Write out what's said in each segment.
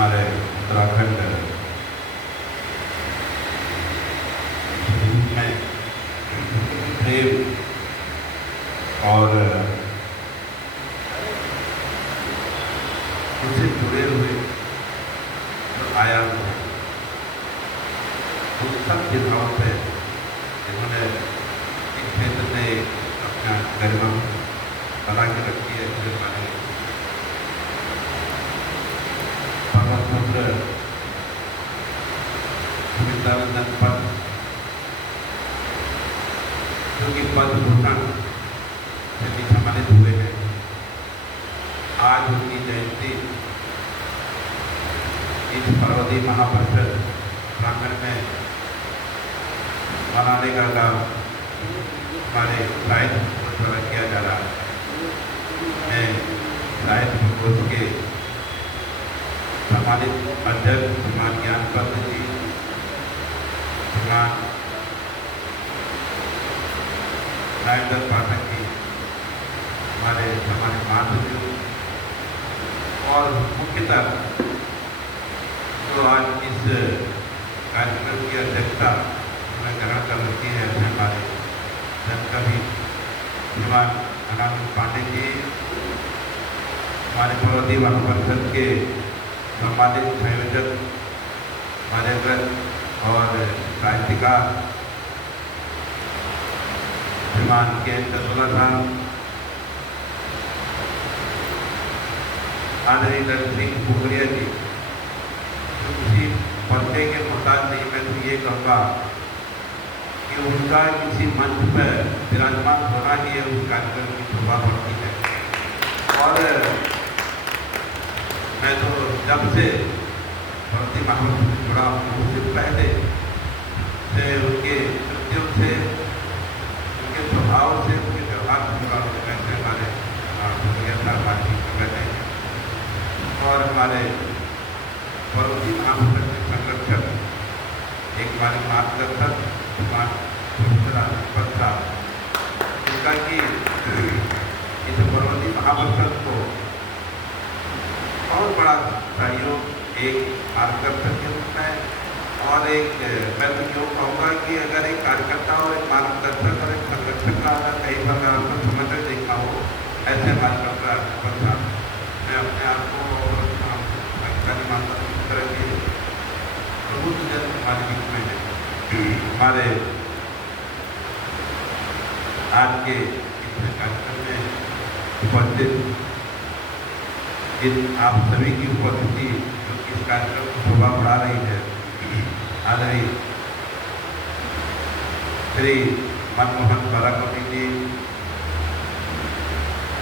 हमारे उत्तराखंड में प्रेम और उससे जुड़े हुए जो आयाम हैं उन सब जगहों पे इन्होंने एक क्षेत्र में अपना गरिमा बना के रखी है। हमारे पर्वतपुत्र सुमित्रानंदन पद जो कि पद्म भूषण से सम्मानित हुए हैं। आज उनकी जयंती इस पर्वतीय महापरिषद प्रांगण में मनाने का काम हमारे साहित्य द्वारा किया जा रहा है। मैं साहित्य कोष के सम्मानित अध्यक्ष श्रीमान ज्ञानपत जी, श्रीमान नायक पाठक जी, हमारे सम्मानित महासचिव और मुख्यतः जो आज इस कार्यक्रम की अध्यक्षता में ग्रहण कर रखी है हमारे जनकवि श्रीमान अनामित पांडे जी, हमारे पर्वतीय महापरिषद के सम्मानित संयोजक हमारे और साहित्यकार श्रीमान के चतुला साहब, आदरणीय दर्शन सिंह पोखरिया जी, जो किसी पर्दे के मोहताज नहीं। मैं तो ये कहूँगा कि उनका किसी मंच पर विराजमान होना ही है उस कार्यक्रम की शोभा बढ़ती है। और मैं तो जब से पर्वतीय महापरिषद से जुड़ा हूँ उससे पहले से उनके कृत्यों से, उनके स्वभाव से, उनके व्यवहार से जुड़ा हूँ। कैसे हमारे बातचीत कर रहे हैं और हमारे पर्वतीय महापरिषद के संरक्षक एक हमारे मार्गदर्शक जिनका कि इस पर्वतीय महापरिषद को बहुत बड़ा सहयोग एक मार्गदर्शक के रूप में और एक मैं तो यूँ कहूँगा कि अगर एक कार्यकर्ता और एक मार्गदर्शक और एक संरक्षक का अगर कई प्रकार का समन्वय देखा हो, ऐसे मार्गदर्शक मैं अपने आप को मानता हूँ। इस तरह के प्रबुद्ध जन हमारे बीच में है। हमारे आज के इस कार्यक्रम में उपस्थित इन आप सभी की उपस्थिति जो इस कार्यक्रम को शोभा बढ़ा रही है, आदरणीय श्री मनमोहन बाराकोटी जी,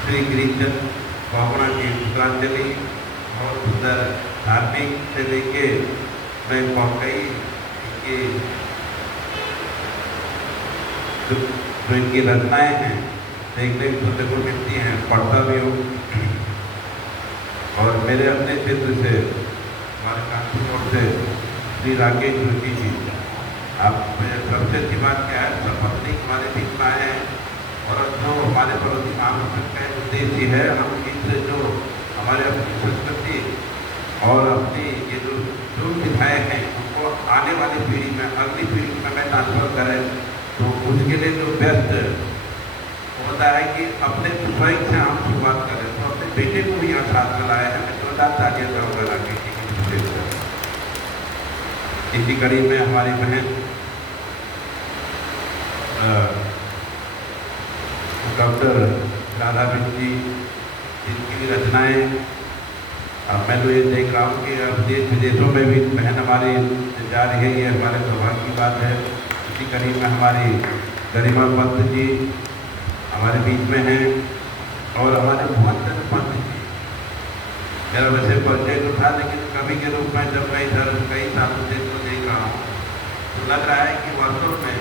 श्री गिरिचंद बावड़ा की पुत्रांजलि बहुत सुंदर धार्मिक से लेके मैं कई जो इनकी रचनाएँ हैं देखने को सुनने को मिलती हैं, पढ़ता भी हूँ। और मेरे अपने क्षेत्र से हमारे कानपुर से श्री राकेश जोशी जी, आप सबसे अच्छी बात क्या है, सब पत्नी हमारे बीच में आए हैं और जो हमारे पर्वतीय महापरिषद का उद्देश्य है, हम इससे जो हमारे अपनी संस्कृति और अपनी ये जो विधायक हैं उनको आने वाली पीढ़ी में, अगली पीढ़ी में ट्रांसफर करें, तो उसके लिए जो बेस्ट होता है कि अपने स्वयं से हम शुरुआत करें। तो अपने बेटे को भी यहाँ साथ में लाए हैं। मैं जोरदार तालियां करूँगा राकेश जी की। इसी कड़ी में हमारी बहन डॉक्टर राधा जी, जिनकी भी रचनाएँ मैं तो ये देख रहा हूँ कि अब देश विदेशों में भी बहन हमारी जा रही है, ये हमारे सौभाग्य की बात है। इसी कड़ी में हमारी गरिमा पंत जी हमारे बीच में हैं और हमारे भुवन पंत जी, मेरा वैसे परिचय तो था लेकिन कवि के रूप में जब मैं इधर कई सालों से इसको देख रहा हूँ तो लग रहा है कि वास्तव में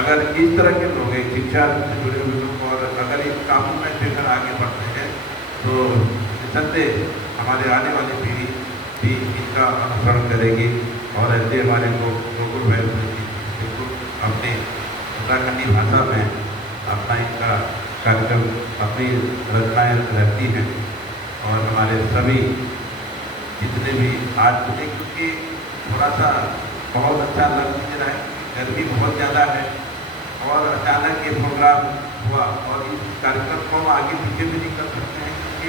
अगर इस तरह के लोग एक शिक्षा से जुड़े हुए लोग और अगर इस कामों में फिर आगे बढ़ते हैं तो निसंदेह हमारे आने वाली पीढ़ी भी इनका अनुसरण करेगी। और ऐसे हमारे लोग गोकुल भाई बिल्कुल अपनी उत्तराखंडी भाषा में अपना इनका कार्यक्रम, अपनी रचनाएँ रहती हैं और हमारे सभी जितने भी आज मुझे, क्योंकि थोड़ा सा बहुत अच्छा लग नहीं रहा है, गर्मी बहुत ज़्यादा है और अचानक ये प्रोग्राम हुआ और इस कार्यक्रम को हम आगे पीछे भी नहीं कर सकते हैं, क्योंकि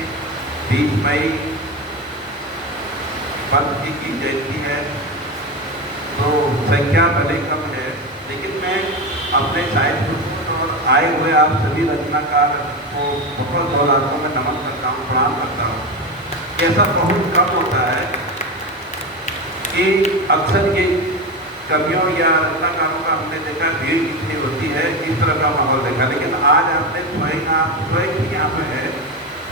20 मई पंत जी की जयंती है, तो संख्या भले कम है, लेकिन मैं अपने साहित्य और आए हुए आप सभी रचनाकार को बहुत दौलातों में नमन करता हूँ, प्रणाम करता हूँ। ऐसा बहुत कम होता है कि अक्सर ये कवियों या रचनाकारों का हमने देखा भीड़ कितनी होती है, इस तरह का माहौल देखा, लेकिन आज आपने स्वयं भी यहाँ पे है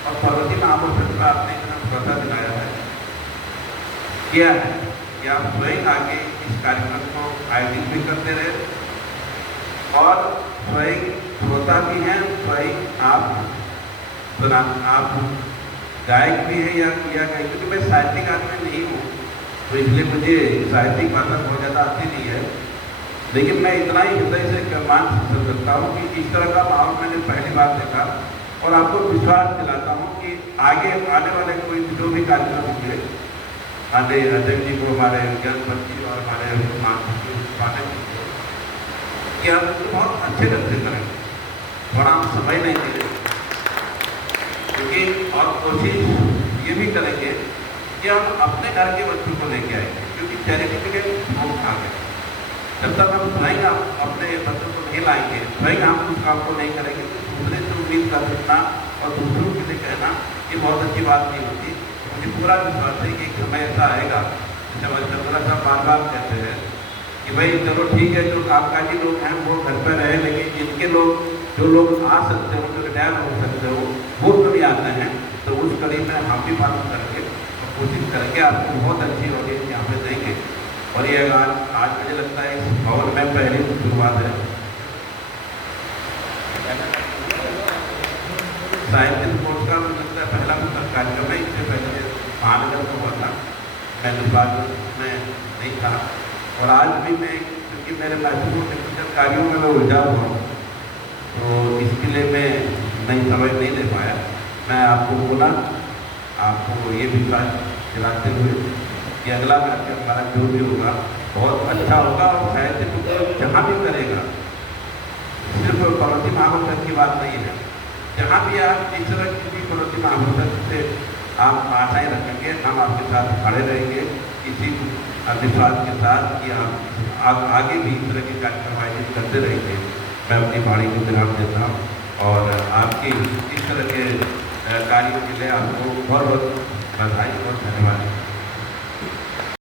और पार्वती महापुरुष का आपने इतना भरोसा दिलाया है, किया है कि आप स्वयं आगे इस कार्यक्रम को आयोजित भी करते रहे और स्वयं श्रोता भी हैं, स्वयं आप गायक भी हैं या गए, क्योंकि मैं साहित्यिक आदमी नहीं हूँ, तो इसलिए मुझे साहित्यिक भाषा बहुत ज़्यादा आती नहीं है, लेकिन मैं इतना ही हृदय से मान सकता हूँ कि इस तरह का माहौल मैंने पहली बार देखा और आपको विश्वास दिलाता हूँ कि आगे आने वाले कोई जो भी कार्यक्रम होंगे, आने अध्यक्ष जी को, हमारे ज्ञानपत जी और हमारे पाठक जी को, कि हम बहुत अच्छे ढंग से करेंगे, थोड़ा हम समय नहीं देंगे, क्योंकि और कोशिश ये भी करेंगे कि हम अपने घर के बच्चों को लेके आएंगे, क्योंकि चैरिटी के लिए बहुत आ गए, जब तक हम स्वयं अपने बच्चों को नहीं लाएंगे, स्वयं हम उस काम को नहीं करेंगे, तो दूसरे से उम्मीद कर सकना और दूसरों के लिए कहना ये बहुत अच्छी बात नहीं होती। मुझे पूरा विश्वास है कि एक समय ऐसा आएगा, जैसे हमारे चंद्रा साहब बार बार कहते हैं कि भाई चलो ठीक है, जो कामकाजी लोग हैं वो घर पर रहे, लेकिन जिनके लोग जो लोग आ सकते हो, जो रिटायर हो सकते हो, वो कभी आते हैं, तो उस कड़ी में हम भी पालन करेंगे और कोशिश करेंगे आपको बहुत अच्छी ऑडियंस यहाँ पे देंगे। और ये आज मुझे लगता है इस भवन में पहली शुरुआत है साहित्य स्पोर्ट्स का, मुझे लगता है पहला कार्यक्रम है, इससे पहले महानगर को हुआ था, मैं इस बात में नहीं था और आज भी मैं, क्योंकि मेरे महत्वपूर्ण टेक्निकल कार्यों में मैं उलझा हुआ हूँ, तो इसके लिए मैं नई समय नहीं दे पाया। मैं आपको बोला, आपको ये विश्वास दिलाते हुए कि अगला कार्यक्रम हमारा जो भी होगा बहुत अच्छा होगा और साहित्य को जहाँ भी करेगा, सिर्फ पार्वती महापुरुष की बात नहीं है, जहाँ भी आप इस तरह की भी पार्वती महापुरुष से आप आशाएँ रखेंगे, हम आपके साथ खड़े रहेंगे इसी विश्वास के साथ कि आप आगे भी इस तरह के कार्यक्रम आयोजित करते रहेंगे। मैं अपनी वाणी को विराम देता हूँ और आपके इस तरह के कार्यों के लिए आपको बहुत बहुत बधाई और धन्यवाद।